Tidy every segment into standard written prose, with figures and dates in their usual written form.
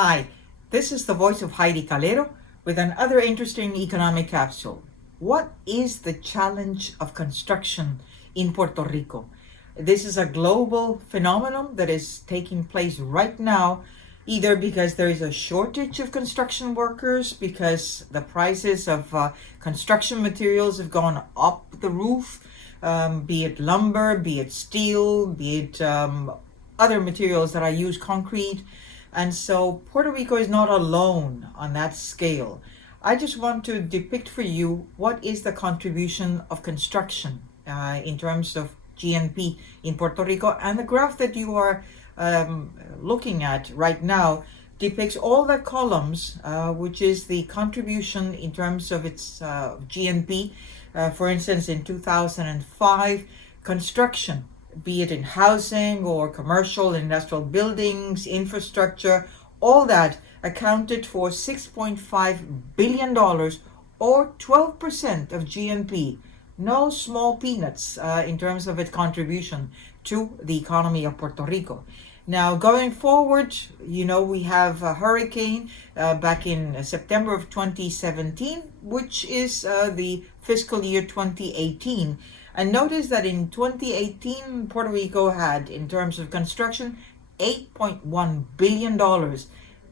Hi, this is the voice of Heidie Calero with another interesting economic capsule. What is the challenge of construction in Puerto Rico? This is a global phenomenon that is taking place right now, either because there is a shortage of construction workers, because the prices of construction materials have gone up the roof, be it lumber, be it steel, be it other materials that are used, concrete. And so Puerto Rico is not alone on that scale. I just want to depict for you what is the contribution of construction in terms of GNP in Puerto Rico. And the graph that you are looking at right now depicts all the columns, which is the contribution in terms of its GNP. For instance, in 2005, construction, be it in housing or commercial, industrial buildings, infrastructure, all that accounted for $6.5 billion or 12% of GNP. No small peanuts in terms of its contribution to the economy of Puerto Rico. Now, going forward, we have a hurricane back in September of 2017, which is the fiscal year 2018. And notice that in 2018, Puerto Rico had, in terms of construction, $8.1 billion,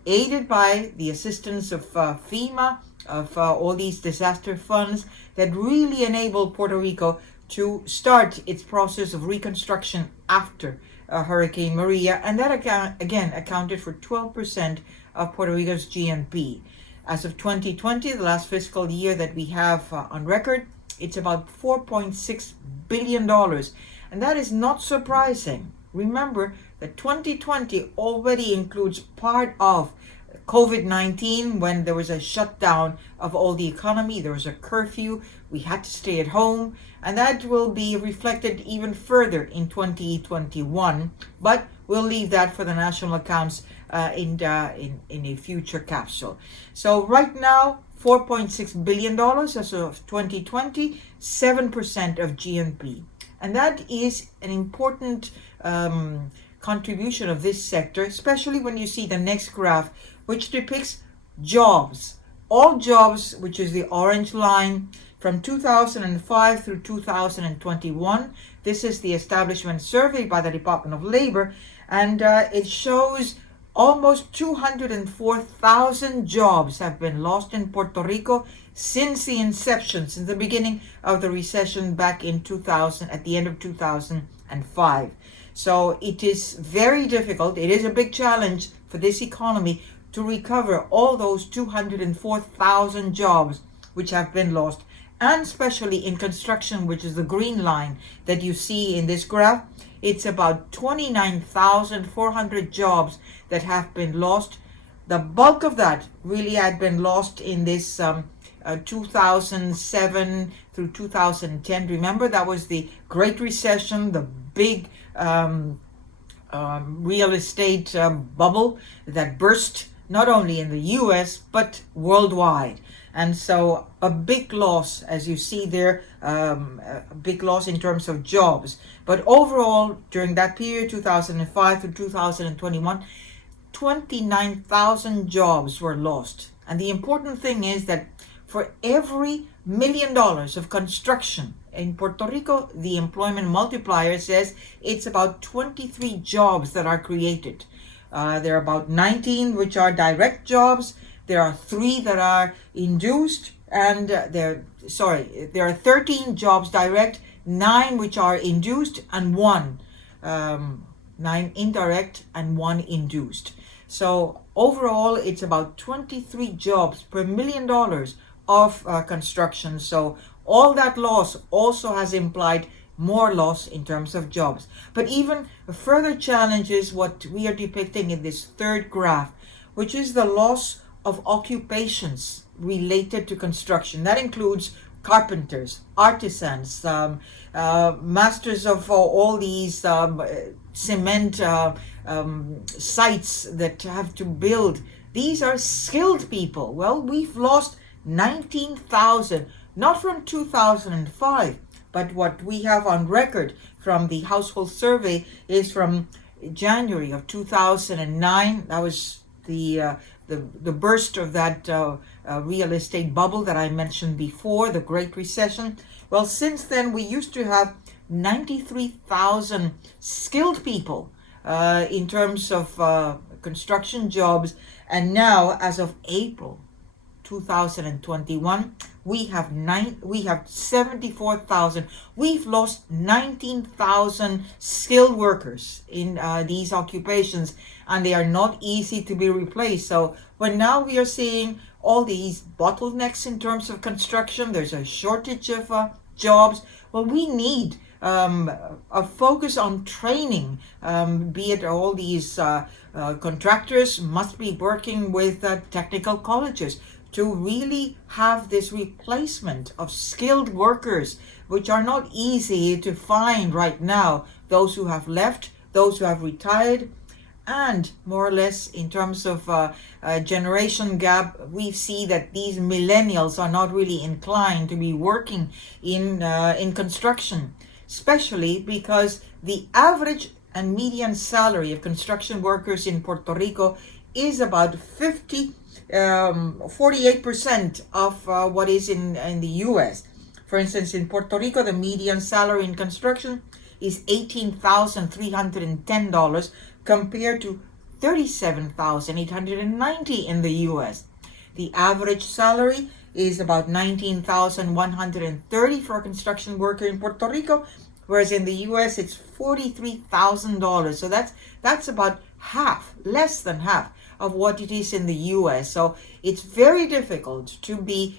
aided by the assistance of FEMA, of all these disaster funds that really enabled Puerto Rico to start its process of reconstruction after Hurricane Maria. And that again accounted for 12% of Puerto Rico's GNP. As of 2020, the last fiscal year that we have on record, it's about $4.6 billion. And that is not surprising. Remember that 2020 already includes part of COVID-19 when there was a shutdown of all the economy. There was a curfew. We had to stay at home. And that will be reflected even further in 2021. But we'll leave that for the national accounts in a future capsule. So right now, $4.6 billion as of 2020, 7% of GNP. And that is an important contribution of this sector, especially when you see the next graph, which depicts jobs. All jobs, which is the orange line, from 2005 through 2021. This is the establishment survey by the Department of Labor, and it shows almost 204,000 jobs have been lost in Puerto Rico since the inception, since the beginning of the recession back in 2000, at the end of 2005. So it is very difficult. It is a big challenge for this economy to recover all those 204,000 jobs which have been lost, and especially in construction, which is the green line that you see in this graph. It's about 29,400 jobs that have been lost. The bulk of that really had been lost in this 2007 through 2010. Remember, that was the Great Recession, the big real estate bubble that burst not only in the US but worldwide. And so a big loss, as you see there, a big loss in terms of jobs. But overall, during that period, 2005 to 2021, 29,000 jobs were lost. And the important thing is that for every $1 million of construction in Puerto Rico, the employment multiplier says it's about 23 jobs that are created. There are about 19 which are direct jobs. There are 3 that are induced, and there are 13 jobs direct, 9 which are induced, and 9 indirect and 1 induced. So overall, it's about 23 jobs per $1 million of construction. So all that loss also has implied more loss in terms of jobs. But even further challenge is what we are depicting in this third graph, which is the loss of occupations related to construction. That includes carpenters, artisans, masters of all these cement sites that have to build. These are skilled people. Well, we've lost 19,000, not from 2005, but what we have on record from the household survey is from January of 2009. That was the burst of that real estate bubble that I mentioned before, the Great Recession. Well, since then, we used to have 93,000 skilled people in terms of construction jobs. And now, as of April 2021, we have 74,000. We've lost 19,000 skilled workers in these occupations, and they are not easy to be replaced. So when now we are seeing all these bottlenecks in terms of construction, there's a shortage of jobs. Well, we need a focus on training, be it all these contractors must be working with technical colleges to really have this replacement of skilled workers, which are not easy to find right now. Those who have left, those who have retired, and more or less in terms of generation gap, we see that these millennials are not really inclined to be working in construction, especially because the average and median salary of construction workers in Puerto Rico is about 48% of what is in the US. For instance, in Puerto Rico, the median salary in construction is $18,310 compared to $37,890 in the US. The average salary is about $19,130 for a construction worker in Puerto Rico, whereas in the US it's $43,000. So that's about half, less than half of what it is in the US. So it's very difficult to be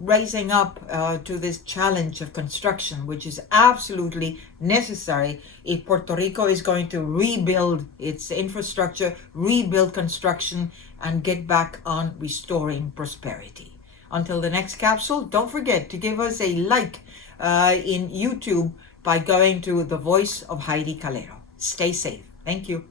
raising up to this challenge of construction, which is absolutely necessary if Puerto Rico is going to rebuild its infrastructure, rebuild construction, and get back on restoring prosperity. Until the next capsule, don't forget to give us a like in YouTube by going to The Voice of Heidie Calero. Stay safe. Thank you.